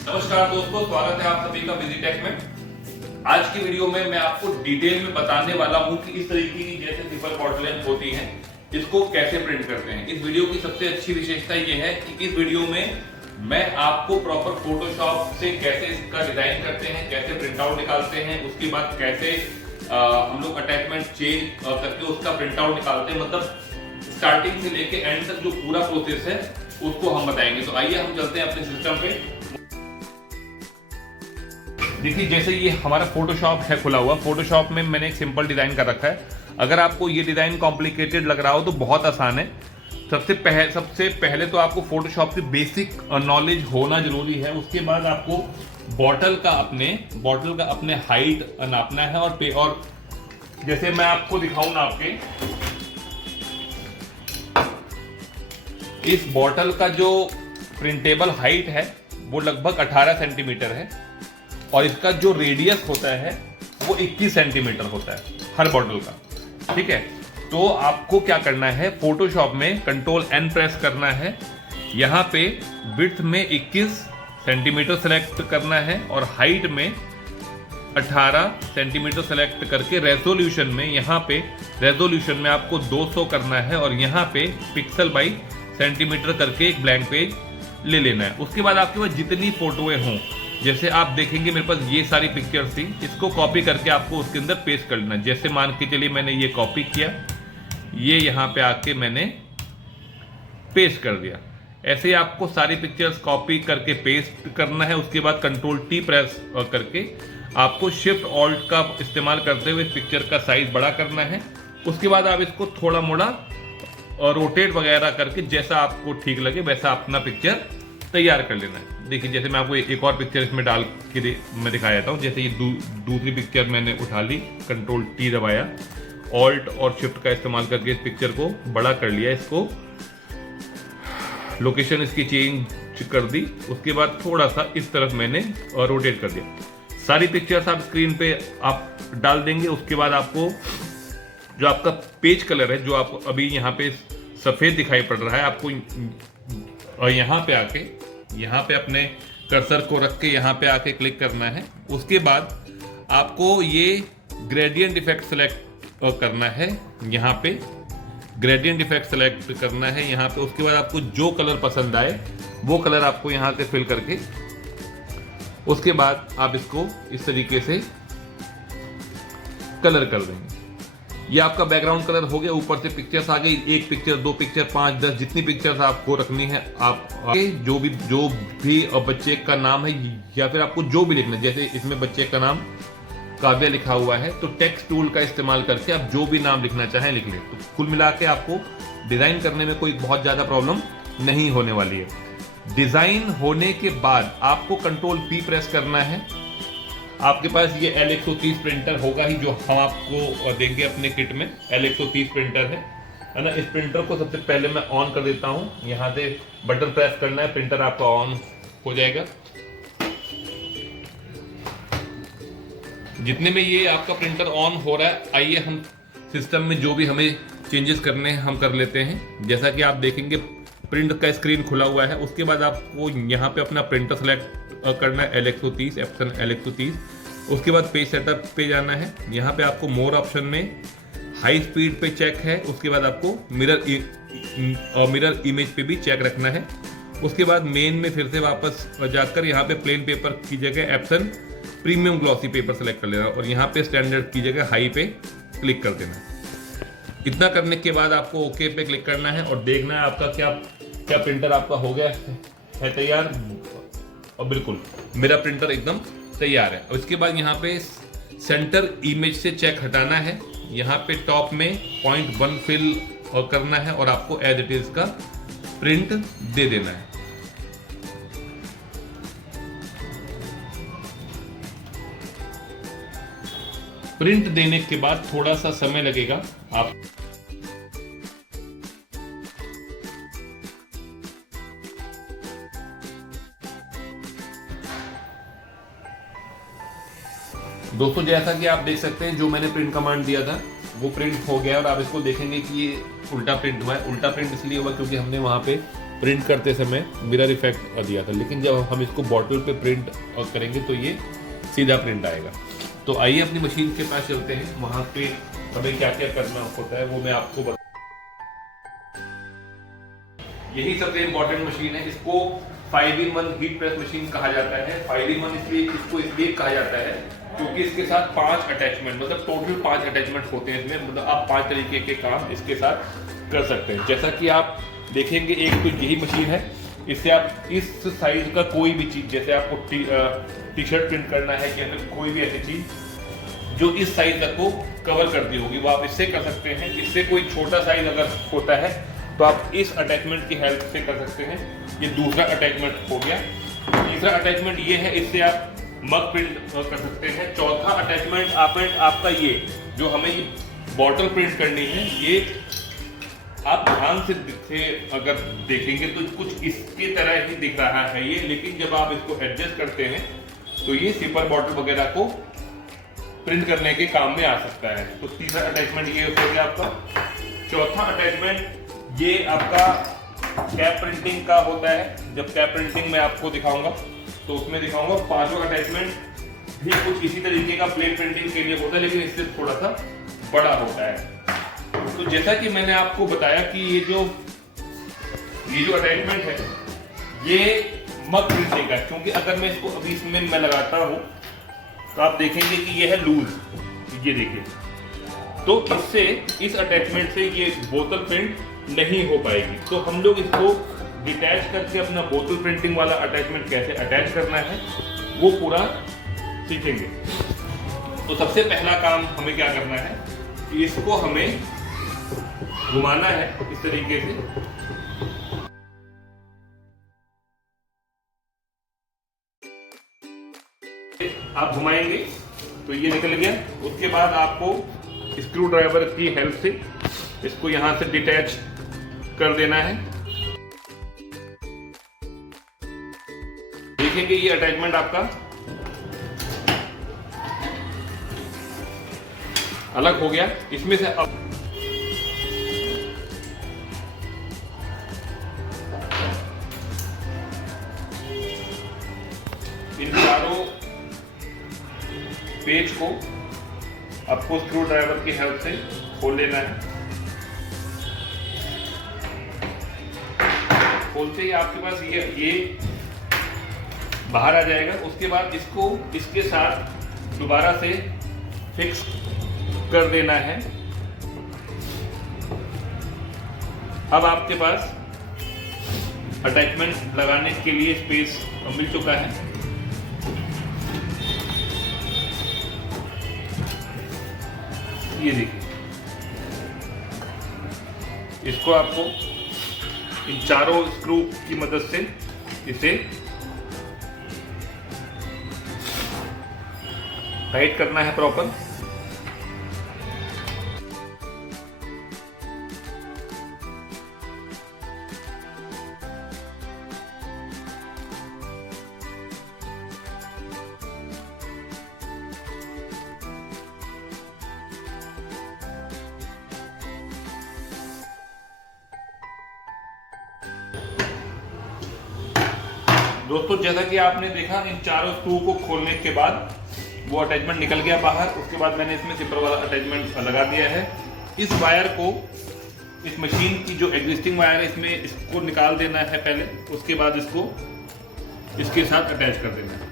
नमस्कार दोस्तों, स्वागत है आप सभी का विजिटेक में। आज की वीडियो में मैं आपको डिटेल में बताने वाला हूं कि इस तरीके की जैसे सिंपल पोर्टलेन होती हैं, इसको कैसे प्रिंट करते हैं। इस वीडियो की सबसे अच्छी विशेषता यह है कि इस वीडियो में मैं आपको प्रॉपर फोटोशॉप से कैसे इसका डिजाइन करते हैं, कैसे प्रिंट आउट निकालते हैं, उसके बाद कैसे हम लोग अटैचमेंट चेंज करके उसका प्रिंट आउट निकालते हैं, मतलब स्टार्टिंग से लेके एंड तक जो पूरा प्रोसेस है उसको हम बताएंगे। तो आइए हम चलते हैं अपने सिस्टम पे। देखिए, जैसे ये हमारा फोटोशॉप है खुला हुआ, फोटोशॉप में मैंने एक सिंपल डिजाइन कर रखा है। अगर आपको ये डिजाइन कॉम्प्लिकेटेड लग रहा हो तो बहुत आसान है। सबसे पहले तो आपको फोटोशॉप की बेसिक नॉलेज होना जरूरी है। उसके बाद आपको बॉटल का अपने हाइट नापना है और जैसे मैं आपको दिखाऊं ना, आपके इस बॉटल का जो प्रिंटेबल हाइट है वो लगभग 18 सेंटीमीटर है और इसका जो रेडियस होता है वो 21 सेंटीमीटर होता है हर बॉटल का। ठीक है, तो आपको क्या करना है, फोटोशॉप में कंट्रोल एन प्रेस करना है। यहाँ पे विड्थ में 21 सेंटीमीटर सेलेक्ट करना है और हाइट में 18 सेंटीमीटर सेलेक्ट करके रेजोल्यूशन में, यहाँ पे रेजोल्यूशन में आपको 200 करना है और यहाँ पे पिक्सल बाई सेंटीमीटर करके एक ब्लैंक पेज ले लेना है। उसके बाद आपके पास जितनी फोटोएं हों, जैसे आप देखेंगे मेरे पास ये सारी पिक्चर्स थी, इसको कॉपी करके आपको उसके अंदर पेस्ट कर लेना। जैसे मान के चलिए मैंने ये कॉपी किया, ये यहाँ पे आके मैंने पेस्ट कर दिया। ऐसे ही आपको सारी पिक्चर्स कॉपी करके पेस्ट करना है। उसके बाद कंट्रोल टी प्रेस करके आपको शिफ्ट ऑल्ट का इस्तेमाल करते हुए पिक्चर का साइज बड़ा करना है। उसके बाद आप इसको थोड़ा मोड़ा रोटेट वगैरह करके जैसा आपको ठीक लगे वैसा अपना पिक्चर तैयार कर लेना है। देखिए, जैसे मैं आपको एक और पिक्चर इसमें डाल के मैं दिखा देता हूँ। जैसे ये दूसरी पिक्चर मैंने उठा ली, कंट्रोल टी दबाया, ऑल्ट और शिफ्ट का इस्तेमाल करके इस पिक्चर को बड़ा कर लिया, इसको लोकेशन इसकी चेंज कर दी। उसके बाद थोड़ा सा इस तरफ मैंने रोटेट कर दिया। सारी पिक्चर्स आप स्क्रीन पे आप डाल देंगे। उसके बाद आपको जो आपका पेज कलर है, जो आपको अभी यहाँ पे सफेद दिखाई पड़ रहा है, आपको और यहाँ पे आके यहाँ पे अपने कर्सर को रख के यहाँ पे आके क्लिक करना है। उसके बाद आपको ये ग्रेडियंट इफेक्ट सेलेक्ट करना है, यहाँ पे ग्रेडियंट इफेक्ट सेलेक्ट करना है यहाँ पे। उसके बाद आपको जो कलर पसंद आए वो कलर आपको यहाँ से फिल करके, उसके बाद आप इसको इस तरीके से कलर कर देंगे। ये आपका बैकग्राउंड कलर हो गया। ऊपर से पिक्चर्स आ गई, 1 पिक्चर 2 पिक्चर 5 10 जितनी पिक्चर्स आपको रखनी है। आप जो भी बच्चे का नाम है या फिर आपको जो भी लिखना है, जैसे इसमें बच्चे का नाम काव्या लिखा हुआ है तो टेक्स्ट टूल का इस्तेमाल करके आप जो भी नाम लिखना चाहें लिख लें। तो कुल मिला के आपको डिजाइन करने में कोई बहुत ज्यादा प्रॉब्लम नहीं होने वाली है। डिजाइन होने के बाद आपको कंट्रोल पी प्रेस करना है। आपके पास ये L130 प्रिंटर होगा ही, जो हम आपको देंगे अपने किट में। L130 प्रिंटर है ना। इस प्रिंटर को सबसे पहले मैं ऑन कर देता हूं। यहाँ से बटन प्रेस करना है, प्रिंटर आपका ऑन हो जाएगा। जितने में ये आपका प्रिंटर ऑन हो रहा है, आइए हम सिस्टम में जो भी हमें चेंजेस करने हैं हम कर लेते हैं। जैसा कि आप देखेंगे प्रिंट का स्क्रीन खुला हुआ है। उसके बाद आपको यहाँ पे अपना प्रिंटर सेलेक्ट करना है, L130 एप्सन L130। उसके बाद पेज सेटअप पे जाना है। यहाँ पे आपको मोर ऑप्शन में हाई स्पीड पे चेक है। उसके बाद आपको मिरर इमेज पे भी चेक रखना है। उसके बाद मेन में फिर से वापस जाकर यहाँ पे प्लेन पेपर की जगह Epson premium glossy paper select कर लेना और यहाँ पे स्टैंडर्ड की जगह हाई पे क्लिक कर देना। इतना करने के बाद आपको ओके पे क्लिक करना है और देखना है आपका क्या प्रिंटर आपका हो गया है तैयार। और बिल्कुल मेरा प्रिंटर एकदम तैयार है। और इसके बाद यहाँ पे सेंटर इमेज से चेक हटाना है। यहाँ पे टॉप में 0.1 फिल करना है और आपको एज इट इज का प्रिंट दे देना है। प्रिंट देने के बाद थोड़ा सा समय लगेगा। आप दोस्तों, जैसा कि आप देख सकते हैं, जो मैंने प्रिंट कमांड दिया था वो प्रिंट हो गया और आप इसको देखेंगे कि ये उल्टा प्रिंट हुआ है। उल्टा प्रिंट इसलिए हुआ क्योंकि हमने वहाँ पे प्रिंट करते समय मिरर इफेक्ट दिया था, लेकिन जब हम इसको बॉटल पे प्रिंट करेंगे तो ये सीधा प्रिंट आएगा। तो आइए अपनी मशीन के पास चलते हैं, वहाँ पे हमें क्या क्या करना होता है वो मैं आपको बता। यही सबसे इम्पोर्टेंट मशीन है। इसको 5-in-1 हीट प्रेस मशीन कहा जाता है। 5-in-1 इसलिए कहा जाता है क्योंकि इसके साथ 5 अटैचमेंट, मतलब टोटल 5 अटैचमेंट होते हैं इसमें। मतलब आप 5 तरीके के काम इसके साथ कर सकते हैं। जैसा कि आप देखेंगे, एक तो यही मशीन है, इससे आप इस साइज का कोई भी चीज, जैसे आपको टी शर्ट प्रिंट करना है या फिर कोई भी ऐसी चीज जो इस साइज तक को कवर करती होगी, वो आप इससे कर सकते हैं। इससे कोई छोटा साइज अगर होता है तो आप इस अटैचमेंट की हेल्प से कर सकते हैं। ये दूसरा अटैचमेंट हो गया। तीसरा अटैचमेंट ये है, इससे आप मग प्रिंट कर सकते हैं। चौथा अटैचमेंट आपका ये जो हमें ये बॉटल प्रिंट करनी है, ये आप ध्यान से अगर देखेंगे तो कुछ इसकी तरह ही दिख रहा है ये, लेकिन जब आप इसको एडजस्ट करते हैं तो ये सिपर बॉटल वगैरह को प्रिंट करने के काम में आ सकता है। तो तीसरा अटैचमेंट ये हो गया आपका। चौथा अटैचमेंट ये आपका कैप प्रिंटिंग का होता है। जब कैप प्रिंटिंग मैं आपको दिखाऊंगा तो उसमें दिखाऊंगा। पांचवा अटैचमेंट भी कुछ इसी तरीके का प्लेट प्रिंटिंग के लिए होता है, लेकिन इससे थोड़ा सा बड़ा होता है। तो जैसा कि मैंने आपको बताया कि ये जो अटैचमेंट है ये मग प्रिंटिंग का है, क्योंकि अगर मैं इसको अभी इसमें मैं लगाता हूं तो आप देखेंगे कि ये है लूज, ये देखिए। तो इससे इस अटैचमेंट से ये बोतल प्रिंट नहीं हो पाएगी। तो हम लोग इसको डिटैच करके अपना बोतल प्रिंटिंग वाला अटैचमेंट कैसे अटैच करना है वो पूरा सीखेंगे। तो सबसे पहला काम हमें क्या करना है कि इसको हमें घुमाना है इस तरीके से। आप घुमाएंगे तो ये निकल गया। उसके बाद आपको स्क्रू ड्राइवर की हेल्प से इसको यहां से डिटैच कर देना है। देखेंगे ये अटैचमेंट आपका अलग हो गया। इसमें से अब इन चारों पेज को आपको स्क्रू ड्राइवर की हेल्प से खोल लेना है। खोलते ही आपके पास ये बाहर आ जाएगा। उसके बाद इसको इसके साथ दोबारा से फिक्स कर देना है। अब आपके पास अटैचमेंट लगाने के लिए स्पेस मिल चुका है। ये देखिए, इसको आपको इन चारों स्क्रू की मदद से इसे टाइट करना है प्रॉपर। दोस्तों जैसा कि आपने देखा, इन चारों स्क्रू को खोलने के बाद वो अटैचमेंट निकल गया बाहर। उसके बाद मैंने इसमें सिपर वाला अटैचमेंट लगा दिया है। इस वायर को, इस मशीन की जो एग्जिस्टिंग वायर है, इसमें इसको निकाल देना है पहले। उसके बाद इसको इसके साथ अटैच कर देना है।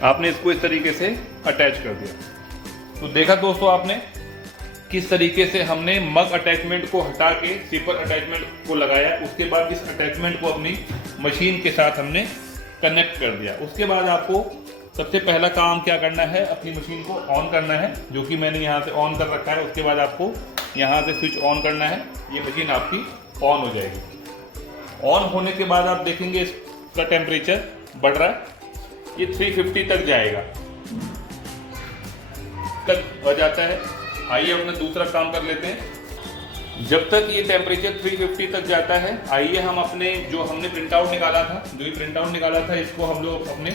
आपने इसको इस तरीके से अटैच कर दिया। तो देखा दोस्तों आपने किस तरीके से हमने मग अटैचमेंट को हटा के सिपर अटैचमेंट को लगाया। उसके बाद इस अटैचमेंट को अपनी मशीन के साथ हमने कनेक्ट कर दिया। उसके बाद आपको सबसे पहला काम क्या करना है, अपनी मशीन को ऑन करना है, जो कि मैंने यहाँ से ऑन कर रखा है। उसके बाद आपको यहाँ से स्विच ऑन करना है, ये मशीन आपकी ऑन हो जाएगी। ऑन होने के बाद आप देखेंगे इसका टेम्परेचर बढ़ रहा है, ये 350 तक जाएगा, तक हो जाता है। आइए अपना दूसरा काम कर लेते हैं। जब तक ये टेम्परेचर 350 तक जाता है, आइए हम अपने जो हमने प्रिंट आउट निकाला था, इसको हम लोग अपने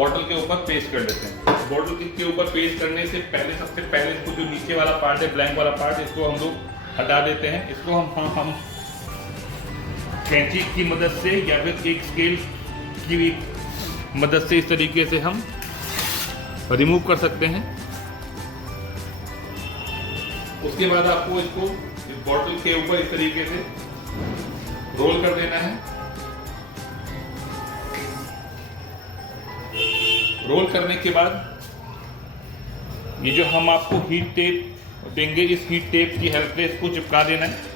बॉटल के ऊपर पेस्ट कर लेते हैं। बॉटल के ऊपर पेस्ट करने से पहले सबसे पहले इसको जो नीचे वाला पार्ट है, ब्लैंक वाला पार्ट, इसको हम लोग हटा देते हैं। इसको हम कैंची की मदद से या फिर एक स्केल की मदद से इस तरीके से हम रिमूव कर सकते हैं। उसके बाद आपको इसको इस बॉटल के ऊपर इस तरीके से रोल कर देना है। रोल करने के बाद ये जो हम आपको हीट टेप देंगे, इस हीट टेप की हेल्प से इसको चिपका देना है।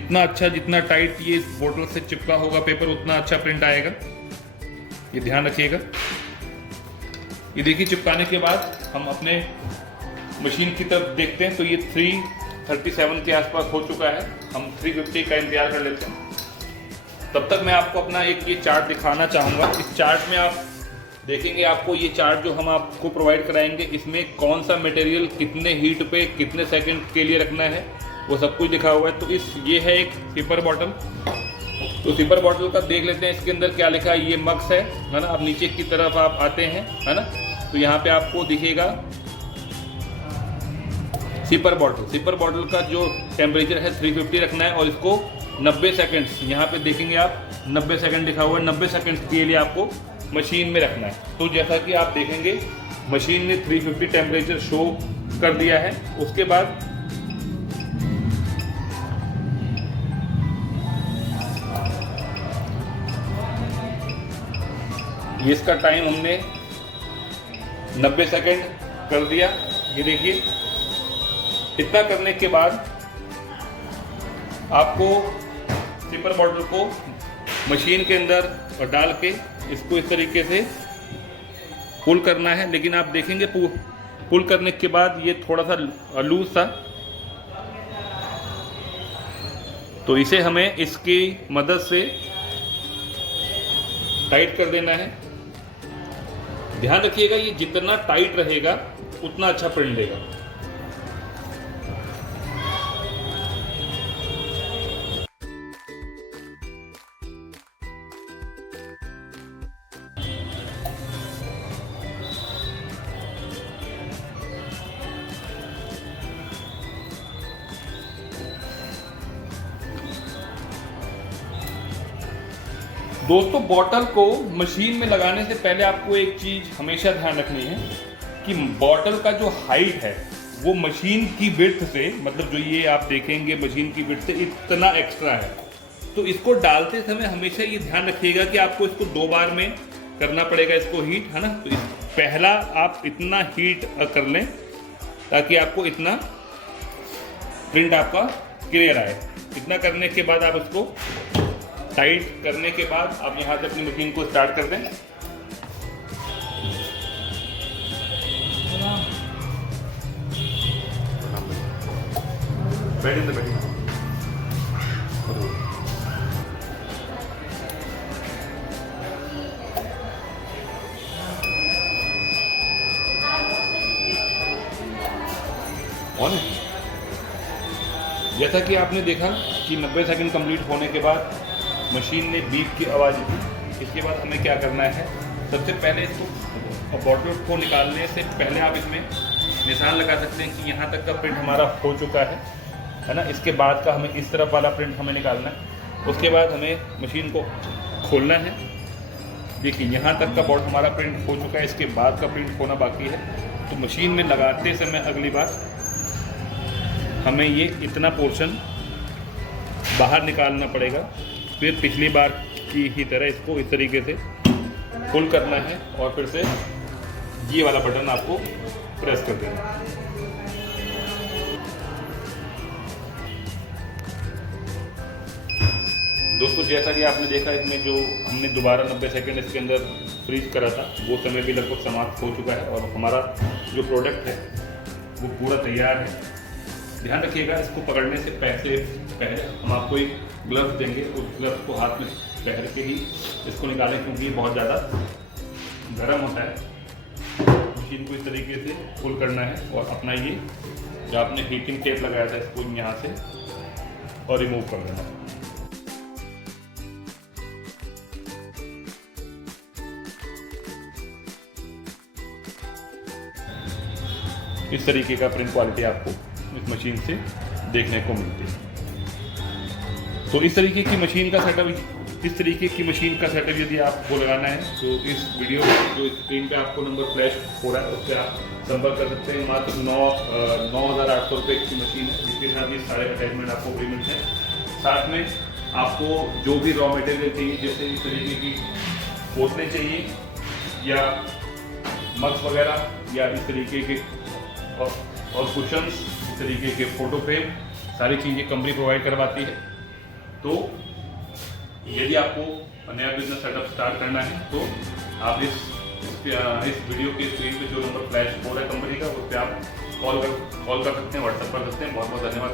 जितना अच्छा, जितना टाइट ये बोतल से चिपका होगा पेपर, उतना अच्छा प्रिंट आएगा, ये ध्यान रखिएगा। ये देखिए चिपकाने के बाद हम अपने मशीन की तरफ देखते हैं तो ये 337 के आसपास हो चुका है। हम 350 का इंतजार कर लेते हैं। तब तक मैं आपको अपना एक ये चार्ट दिखाना चाहूँगा। इस चार्ट में आप देखेंगे, आपको ये चार्ट जो हम आपको प्रोवाइड कराएंगे, इसमें कौन सा मटेरियल कितने हीट पे कितने सेकंड के लिए रखना है, वो सब कुछ लिखा हुआ है। तो ये है एक सिपर बॉटल। तो सिपर बॉटल का देख लेते हैं इसके अंदर क्या लिखा है। ये मग्स है ना। अब नीचे की तरफ आप आते हैं, है ना, तो यहाँ पे आपको दिखेगा सिपर बॉटल। सिपर बॉटल का जो टेम्परेचर है 350 रखना है और इसको 90 सेकंड्स, यहाँ पे देखेंगे आप 90 सेकंड लिखा हुआ है, 90 सेकंड के लिए आपको मशीन में रखना है। तो जैसा कि आप देखेंगे मशीन ने 350 टेम्परेचर शो कर दिया है। उसके बाद ये इसका टाइम हमने 90 सेकंड कर दिया। ये देखिए, इतना करने के बाद आपको सिपर बॉटल को मशीन के अंदर डाल के इसको इस तरीके से पुल करना है। लेकिन आप देखेंगे पुल करने के बाद ये थोड़ा सा लूज था, तो इसे हमें इसकी मदद से टाइट कर देना है। ध्यान रखिएगा, ये जितना टाइट रहेगा उतना अच्छा प्रिंट देगा। दोस्तों, बॉटल को मशीन में लगाने से पहले आपको एक चीज हमेशा ध्यान रखनी है कि बॉटल का जो हाइट है वो मशीन की विड्थ से, मतलब जो ये आप देखेंगे मशीन की विड्थ से इतना एक्स्ट्रा है। तो इसको डालते समय हमेशा ये ध्यान रखिएगा कि आपको इसको 2 बार में करना पड़ेगा, इसको हीट, है ना। तो पहला आप इतना हीट कर लें ताकि आपको इतना प्रिंट आपका क्लियर आए। इतना करने के बाद आप इसको टाइट करने के बाद आप यहाँ से अपनी मशीन को स्टार्ट कर दें। बैठिए ऑन। जैसा कि आपने देखा कि 90 सेकंड कंप्लीट होने के बाद मशीन ने बीप की आवाज़ दी। इसके बाद हमें क्या करना है, सबसे पहले इसको बॉटल को निकालने से पहले आप इसमें निशान लगा सकते हैं कि यहाँ तक का प्रिंट हमारा हो चुका है ना। इसके बाद का हमें इस तरफ वाला प्रिंट हमें निकालना है। उसके बाद हमें मशीन को खोलना है। देखिए, यहाँ तक का बॉटल हमारा प्रिंट हो चुका है, इसके बाद का प्रिंट होना बाकी है। तो मशीन में लगाते समय अगली बार हमें ये इतना पोर्शन बाहर निकालना पड़ेगा। फिर पिछली बार की ही तरह इसको इस तरीके से पुल करना है और फिर से ये वाला बटन आपको प्रेस कर देना है। दोस्तों, जैसा कि आपने देखा, इसमें जो हमने दोबारा 90 सेकंड इसके अंदर फ्रीज करा था वो समय भी लगभग समाप्त हो चुका है और हमारा जो प्रोडक्ट है वो पूरा तैयार है। ध्यान रखिएगा, इसको पकड़ने से पहले हम आपको एक ग्लव्स देंगे। उस ग्लव्स को हाथ में पहन के ही इसको निकालें, क्योंकि ये बहुत ज़्यादा गर्म होता है। मशीन को इस तरीके से पुल करना है और अपना ये जो आपने हीटिंग टेप लगाया था इसको यहाँ से और रिमूव कर देना है। इस तरीके का प्रिंट क्वालिटी आपको इस मशीन से देखने को मिलती है। तो इस तरीके की मशीन का सेटअप यदि आपको लगाना है तो इस वीडियो जो स्क्रीन पे आपको नंबर फ्लैश हो रहा है उससे आप संपर्क कर सकते हैं। मात्र 9,800 रुपये की मशीन है, जिसके साथ ये सारे अटैचमेंट आपको फ्री मिलते हैं। साथ में आपको जो भी रॉ मटेरियल चाहिए, जैसे इस तरीके की बोतलें चाहिए या मग्स वगैरह, या इस तरीके के और कुशन्स, इस तरीके के फोटो फ्रेम, सारी चीज़ें कंपनी प्रोवाइड करवाती है। तो यदि आपको नया बिजनेस सेटअप स्टार्ट करना है तो आप इस वीडियो के स्क्रीन पे जो नंबर फ्लैश हो रहा है कंपनी का, उस पर आप कॉल कर सकते हैं, व्हाट्सएप कर सकते हैं। बहुत बहुत धन्यवाद।